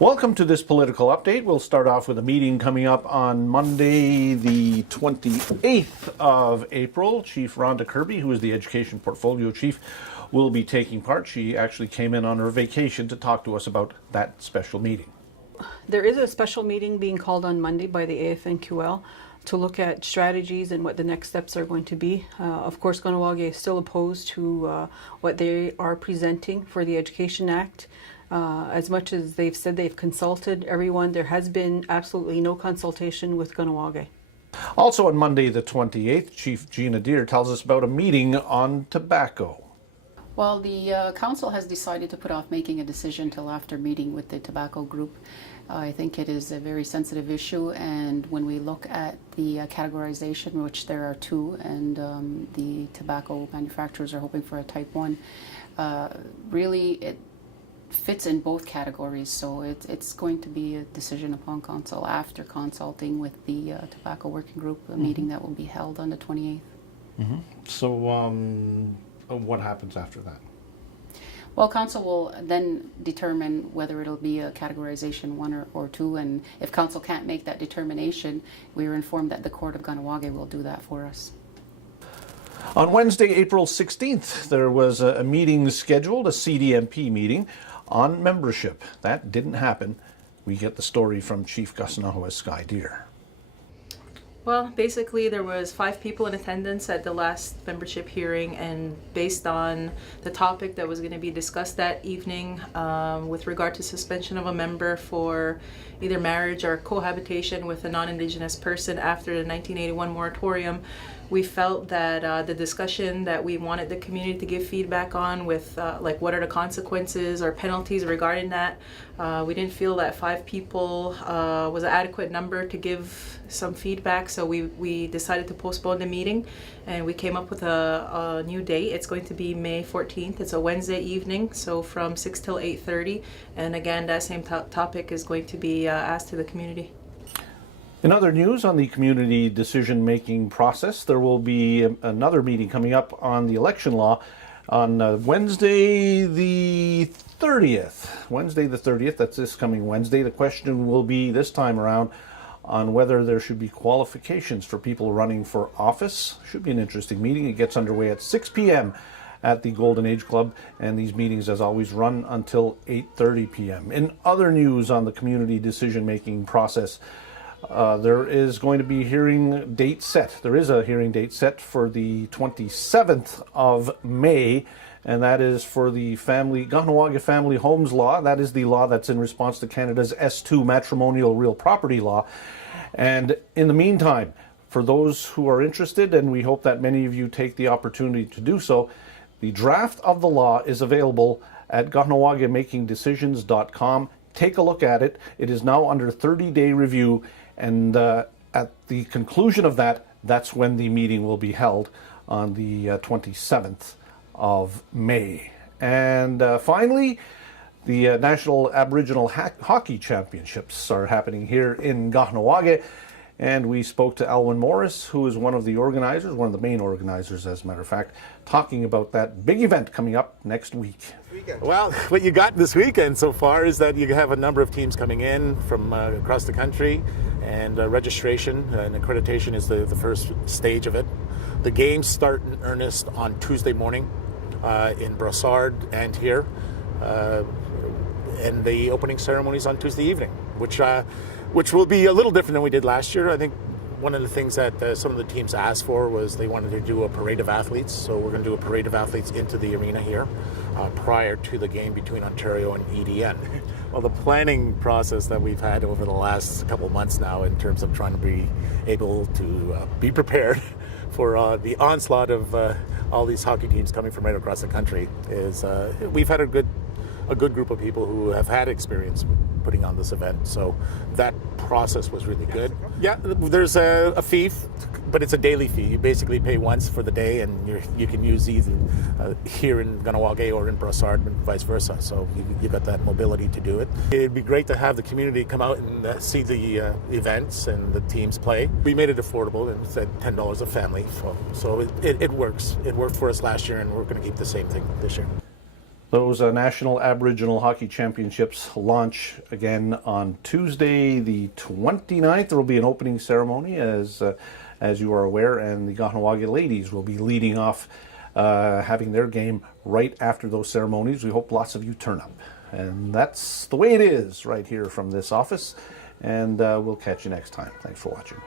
Welcome to this political update. We'll start off with a meeting coming up on Monday, the 28th of April. Chief Rhonda Kirby, who is the Education Portfolio Chief, will be taking part. She actually came in on her vacation to talk to us about that special meeting. There is a special meeting being called on Monday by the AFNQL to look at strategies and what the next steps are going to be. Of course, Kahnawake is still opposed to what they are presenting for the Education Act. As much as they've said they've consulted everyone, there has been absolutely no consultation with Kahnawake. Also on Monday the 28th, Chief Gina Deer tells us about a meeting on tobacco. Well, the council has decided to put off making a decision till after meeting with the tobacco group. I think it is a very sensitive issue, and when we look at the categorization, which there are two, and the tobacco manufacturers are hoping for a type 1, really it fits in both categories, so it's going to be a decision upon council after consulting with the tobacco working group, a meeting that will be held on the 28th. So what happens after that? Well, council will then determine whether it'll be a categorization 1 or 2, and if council can't make that determination, we were informed that the Court of Kahnawake will do that for us. On Wednesday, April 16th, there was a meeting scheduled, a CDMP meeting on membership. That didn't happen. We get the story from Chief Kasanahua Sky Deer. Well, basically there was 5 people in attendance at the last membership hearing, and based on the topic that was going to be discussed that evening with regard to suspension of a member for either marriage or cohabitation with a non-Indigenous person after the 1981 moratorium, we felt that the discussion that we wanted the community to give feedback on with like what are the consequences or penalties regarding that, we didn't feel that 5 people was an adequate number to give some feedback, so we decided to postpone the meeting, and we came up with a new date. It's going to be May 14th. It's a Wednesday evening, so from 6 till 8:30, and again that same topic is going to be asked to the community. In other news on the community decision-making process, there will be another meeting coming up on the election law on Wednesday the 30th. Wednesday the 30th, that's this coming Wednesday. The question will be this time around on whether there should be qualifications for people running for office. Should be an interesting meeting. It gets underway at 6 p.m. at the Golden Age Club, and these meetings, as always, run until 8:30 p.m. In other news on the community decision-making process, there is going to be a hearing date set. There is a hearing date set for the 27th of May, and that is for the Kahnawake Family Homes Law. That is the law that's in response to Canada's S2 matrimonial real property law. And in the meantime, for those who are interested, and we hope that many of you take the opportunity to do so, the draft of the law is available at KahnawakeMakingDecisions.com. Take a look at it. It is now under 30-day review, and at the conclusion of that, that's when the meeting will be held on the 27th of May. And finally, the National Aboriginal Hockey Championships are happening here in Kahnawake, and we spoke to Alwyn Morris, who is one of the organizers, one of the main organizers, as a matter of fact, talking about that big event coming up next week. Well, what you got this weekend so far is that you have a number of teams coming in from across the country, and registration and accreditation is the first stage of it. The games start in earnest on Tuesday morning in Brossard and here, and the opening ceremony is on Tuesday evening, which will be a little different than we did last year. I think one of the things that some of the teams asked for was they wanted to do a parade of athletes. So we're going to do a parade of athletes into the arena here prior to the game between Ontario and EDN. Well, the planning process that we've had over the last couple of months now in terms of trying to be able to be prepared for the onslaught of all these hockey teams coming from right across the country is we've had a good group of people who have had experience putting on this event, so that process was really good. Yeah, there's a fee, but it's a daily fee. You basically pay once for the day, and you can use either here in Kahnawake or in Brossard and vice versa, so you've got that mobility to do it. It'd be great to have the community come out and see the events and the teams play. We made it affordable, and it's at $10 a family, so it works. It worked for us last year, and we're going to keep the same thing this year. Those National Aboriginal Hockey Championships launch again on Tuesday, the 29th. There will be an opening ceremony, as you are aware, and the Kahnawake ladies will be leading off, having their game right after those ceremonies. We hope lots of you turn up. And that's the way it is right here from this office. And we'll catch you next time. Thanks for watching.